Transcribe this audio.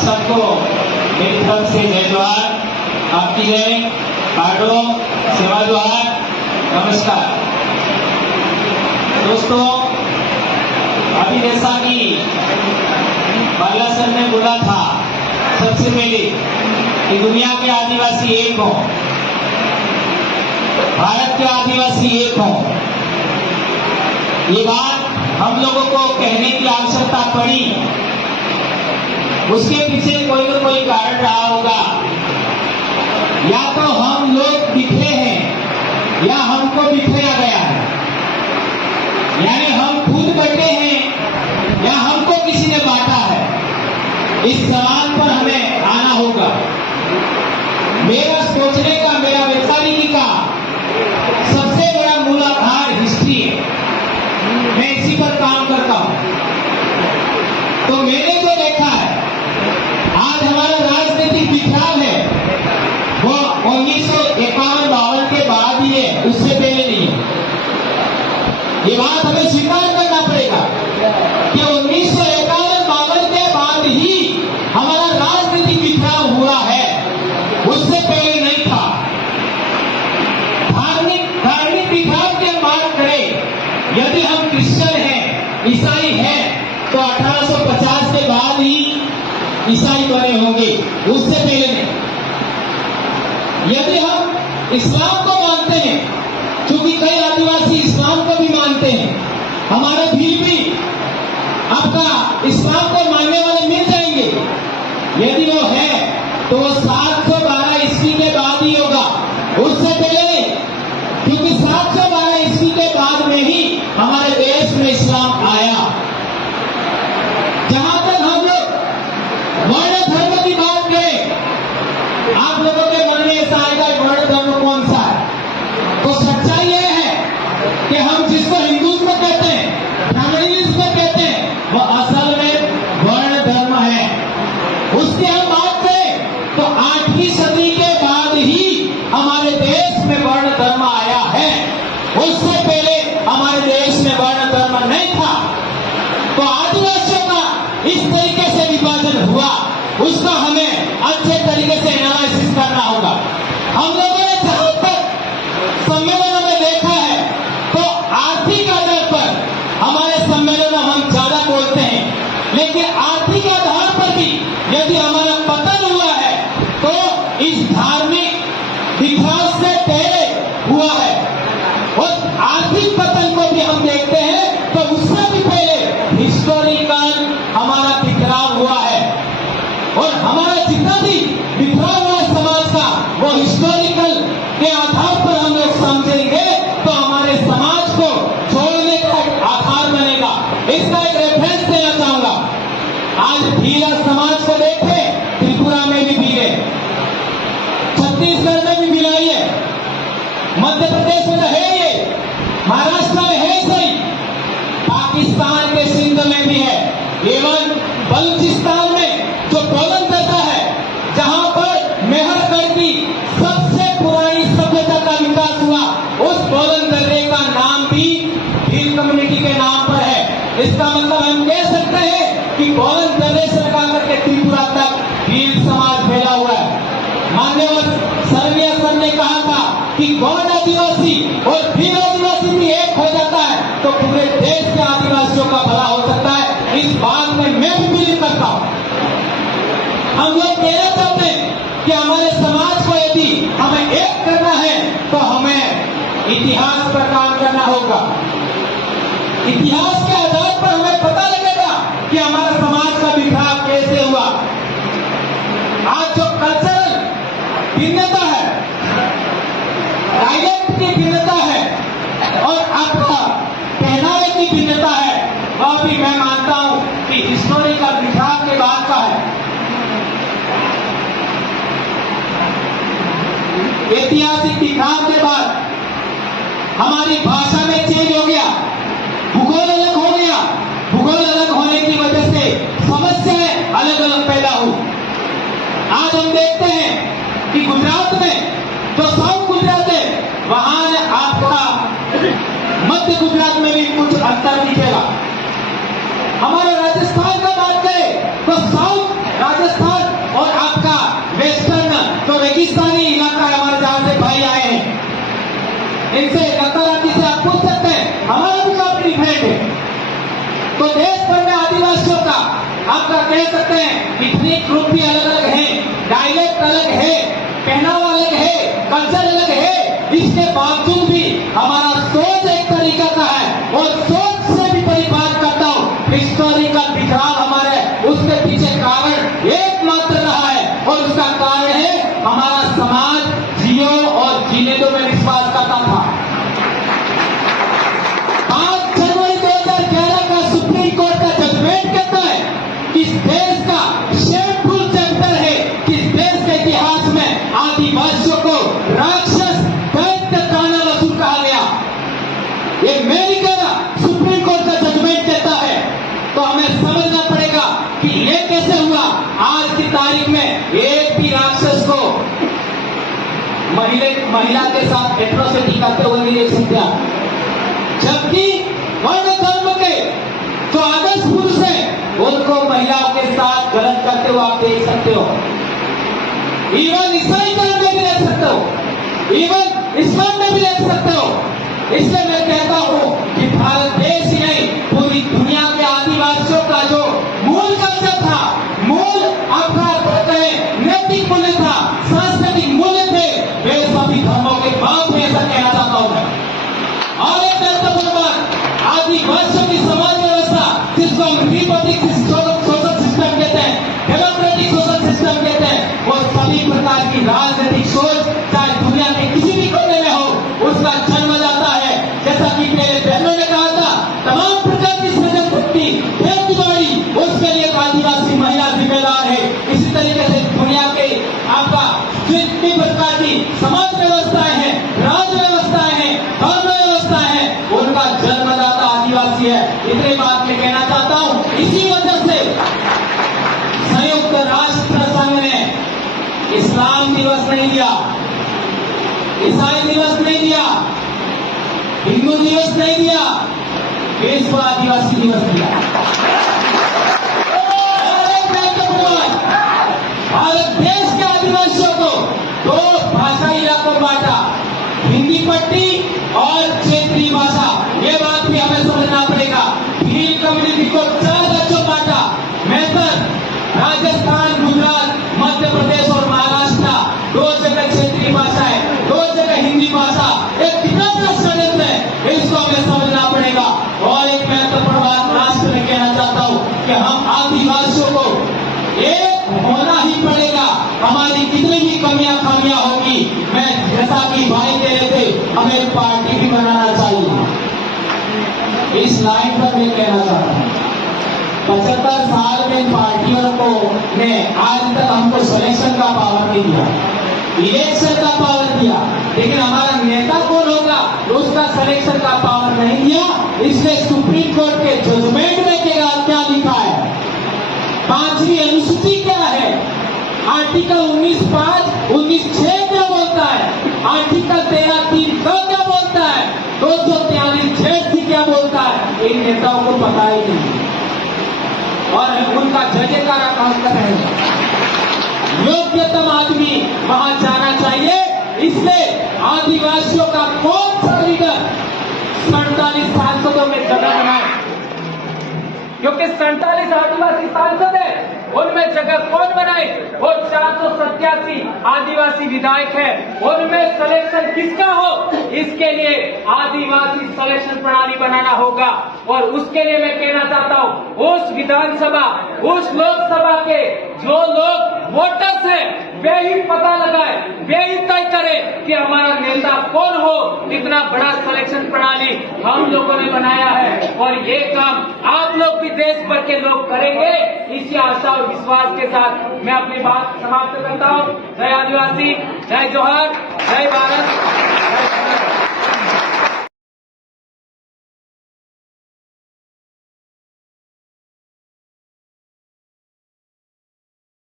सबको मेरी तरफ से जय जोहार, आपकी जय, काटो, सेवा जोहार, नमस्कार। दोस्तों, अभी जैसा कि बाला सर ने बोला था सबसे पहले कि दुनिया के आदिवासी एक हों, भारत के आदिवासी एक हों, ये बात हम लोगों को कहने की आवश्यकता पड़ी। उसके पीछे कोई न कोई कारण रहा होगा। या तो हम लोग बिखरे हैं या हमको बिखराया गया है, यानी हम खुद बटे हैं या हमको किसी ने बांटा है। इस सवाल पर हमें आना होगा। मेरा सोचने का, मेरा वैचारिकी का सबसे बड़ा मूलाधार हिस्ट्री है। मैं इसी पर काम करता हूं। तो मैंने जो देखा है, आज हमारा राजनीतिक बिखराव है वो 1951-52 के बाद ही है, उससे पहले नहीं है। ये बात हमें स्वीकार करना पड़ेगा कि 1951-52 के बाद ही हमारा राजनीतिक बिखराव हुआ है, उससे पहले नहीं था। धार्मिक बिखराव की बात करें, यदि हम क्रिश्चियन हैं, ईसाई हैं, तो 1850 के बाद ही ईसाई बने होंगे, उससे पहले नहीं। यदि हम इस्लाम को मानते हैं, क्योंकि कई आदिवासी इस्लाम को भी मानते हैं, हमारे भील भी आपका इस्लाम को मानने वाले मिल जाएंगे। यदि वो है तो वो 712 ईस्वी के बाद ही होगा, उससे पहले नहीं, क्योंकि 712 ईस्वी के बाद में ही हमारे देश में इस्लाम आया। जहां तक हम लोग वर्ण धर्म की बात करें, आप लोगों के मन में ऐसा आएगा वर्ण धर्म कौन सा है? तो सच्चाई यह है कि हम जिसको हिंदुत्व कहते हैं, ब्राह्मणिज्म कहते हैं, वो असल में वर्ण धर्म है। उसकी हम बात करें तो 8वीं सदी के बाद ही हमारे देश में वर्ण धर्म आया है, उससे पहले हमारे देश में वर्ण धर्म नहीं था। तो आदिवासियों का इस तरीके से विभाजन हुआ, उसका हमें अच्छे तरीके से एनालिसिस करना होगा। हम लोगों ने जहां तक सम्मेलनों में देखा है, तो आर्थिक आधार पर हमारे सम्मेलन में हम ज्यादा बोलते हैं, लेकिन आर्थिक आधार पर भी यदि हमारा पतन हुआ है तो इस धार्मिक बिखराव से पहले हुआ है। और आर्थिक पतन को भी हम देखते हैं तो उससे भी पहले हिस्टोरिकल हमारा बिखराव हुआ है। और हमारा जितना भी बिखराव हुआ समाज का, वो हिस्टोरिकल के आधार पर हम लोग समझेंगे तो हमारे समाज को छोड़ने का एक आधार बनेगा। इसका एक रेफरेंस देना चाहूंगा। आज भील समाज को देखें, त्रिपुरा में भी भील है, छत्तीसगढ़ में भी भिलाई है, मध्य प्रदेश में है, ये महाराष्ट्र में है, सही, पाकिस्तान के सिंध में भी है, एवं बलूचिस्तान में जो बोलन करता है, जहां पर मेहरगढ़ की सबसे पुरानी सभ्यता का विकास हुआ, उस बोलन दर्रे का नाम भी भील कम्युनिटी के नाम पर है। इसका मतलब हम कह सकते हैं कि बोलन दर्रे से लेकर के त्रिपुरा तक भील समाज फैला हुआ है। मान्यवर सरनिया सर ने कहा था कि गौंड आदिवासी और भील आदिवासी भी एक हो जाता है तो पूरे देश के आदिवासियों का भला हो सकता है। इस बात में मैं भी बिलीव करता हूं। हम लोग कहना चाहते हैं कि हमारे समाज को यदि हमें एक करना है तो हमें इतिहास पर काम करना होगा। इतिहास के आधार पर हमें पता लगेगा कि हमारा समाज का बिखराव कैसे हुआ। आज जो कल्चरल भिन्नता है, डायलेक्ट की भिन्नता है और आपका पहनावे की भिन्नता है, वह भी मैं मानता हूं कि हिस्टोरिकल बिखराव के बाद का है। ऐतिहासिक बिखराव के बाद हमारी भाषा में चेंज हो गया, भूगोल अलग हो गया। भूगोल अलग होने की वजह से समस्याएं अलग अलग पैदा हुई। आज हम देखते हैं कि गुजरात में जो साउथ गुजरात है, वहां आपका मध्य गुजरात में भी कुछ अंतर दिखेगा। हमारा राजस्थान का बात करें तो साउथ राजस्थान इनसे नकारात्मक से आप पूछ सकते हैं, हमारा भी काफी डिफरेंट है। तो देश भर में आदिवासियों का आप कह सकते हैं इतनी ग्रुप भी अलग अलग है, डायलेक्ट अलग है, पहनावा अलग है, कल्चर अलग है, इसके बावजूद भी हमारा सोच एक तरीका का है। और सोच से भी बड़ी बात करता हूं, हिस्टोरिकल बिखराव हमारे उसके पीछे कारण एकमात्र रहा है, और उसका कारण है हमारा समाज जियो और जीने दो में विश्वास करता था। 5 जनवरी 2011 का सुप्रीम कोर्ट का जजमेंट कहता है कि इस देश का शेमफुल चैप्टर है कि इस देश के इतिहास में आदिवासियों को राक्षस दैत्य दानव कहा गया। ये मैं नहीं कह रहा, सुप्रीम कोर्ट का जजमेंट कहता है। तो हमें समझना पड़ेगा कि ये कैसे हुआ। आज की तारीख में एक भी राक्षस को महिला के साथ एट्रोसिटी करते हुए नहीं देख सकते आप, जबकि वर्ण धर्म के जो आदर्श पुरुष हैं उनको महिलाओं के साथ गलत करते हुए आप देख सकते हो। इवन ईसाई धर्म में भी देख सकते हो, इवन इस्लाम में भी देख सकते हो। इसलिए मैं कहता हूं कि भारत देश ही नहीं, पूरी दुनिया के आदिवासियों का जो मूल कल्चर था, मूल आपका नैतिक मूल्य था, सांस्कृतिक मूल्य थे, वे सभी धर्मों के बाप में ऐसा कहना चाहता हूं मैं। और एक महत्वपूर्ण बात, आदिवासियों की समाज व्यवस्था जिसको हम रिपब्लिक सोशल सिस्टम कहते हैं, डेमोक्रेटिक सोशल सिस्टम कहते हैं, वो सभी प्रकार की राजनीतिक सोच चाहे दुनिया के किसी भी कोने में हो उसका जन्म जाता है। जैसा कि मेरे बहनों ने कहा था, तमाम प्रकार की सृजन शक्ति खेती बाड़ी उसके लिए आदिवासी महिला जिम्मेदार है। इसी तरीके से दुनिया के आपका जितनी प्रकार की समाज व्यवस्थाएं हैं, राज व्यवस्थाएं हैं, धर्म व्यवस्थाएं हैं, उनका जन्मदाता आदिवासी है। इतनी बात मैं कहना चाहता हूं। इसी वजह से संयुक्त राष्ट्र संघ ने इस्लाम दिवस नहीं दिया, ईसाई दिवस नहीं दिया, हिंदू दिवस नहीं दिया, विश्व आदिवासी दिवस दिया। भारत देश के आदिवासियों को 2 भाषाई इलाकों में बांटा, हिंदी पट्टी और क्षेत्रीय भाषा। ये बात भी हमें समझना पड़ेगा। भील कम्युनिटी को 4 राज्यों बांटा, मैथर, राजस्थान, गुजरात, मध्य प्रदेश और महाराष्ट्र, 2 जगह क्षेत्रीय भाषा है, 2 जगह हिंदी भाषा। एक कितना बड़ा षड्यंत्र है, इसको हमें समझना पड़ेगा। और एक महत्वपूर्ण बात राष्ट्र में कहना चाहता हूं कि हम आदिवासियों को एक होना ही पड़ेगा। हमारी कितनी भी कमियां खामियां होगी, मैं जैसा कि भाई कह रहे थे, हमें एक पार्टी भी बनाना चाहिए। इस लाइन पर मैं कहना चाहता हूं, 75 साल में पार्टियों को ने आज तक हमको सिलेक्शन का पावर नहीं दिया, इलेक्शन का पावर दिया, लेकिन हमारा नेता कौन होगा उसका सिलेक्शन का पावर नहीं दिया। इसलिए सुप्रीम कोर्ट के जजमेंट में क्या लिखा है, 5वीं अनुसूची क्या है, आर्टिकल 19(5), 19(6) क्या बोलता है, आर्टिकल 13(3) क्या बोलता है, 243(6) क्या बोलता है, इन नेताओं को पता ही नहीं और उनका जजेकार आकांक्षा है। योग्यतम आदमी वहां जाना चाहिए। इसलिए आदिवासियों का कौन सा लीडर 47 सांसदों में जगह बनाए, क्योंकि 47 आदिवासी सांसद है, उनमें जगह कौन बनाए, वो 487 आदिवासी विधायक है, उनमें सिलेक्शन किसका हो, इसके लिए आदिवासी सिलेक्शन प्रणाली बनाना होगा। और उसके लिए मैं कहना चाहता हूं, उस विधानसभा, उस लोकसभा के जो लोग वोटर्स हैं, वे ही पता लगाए, वे ही तय करे कि हमारा नेता कौन हो। इतना बड़ा सिलेक्शन प्रणाली हम लोगों ने बनाया है और ये काम आप लोग भी देश भर के लोग करेंगे। इसी आशा और विश्वास के साथ मैं अपनी बात समाप्त करता हूँ। जय आदिवासी, जय जोहर, जय भारत।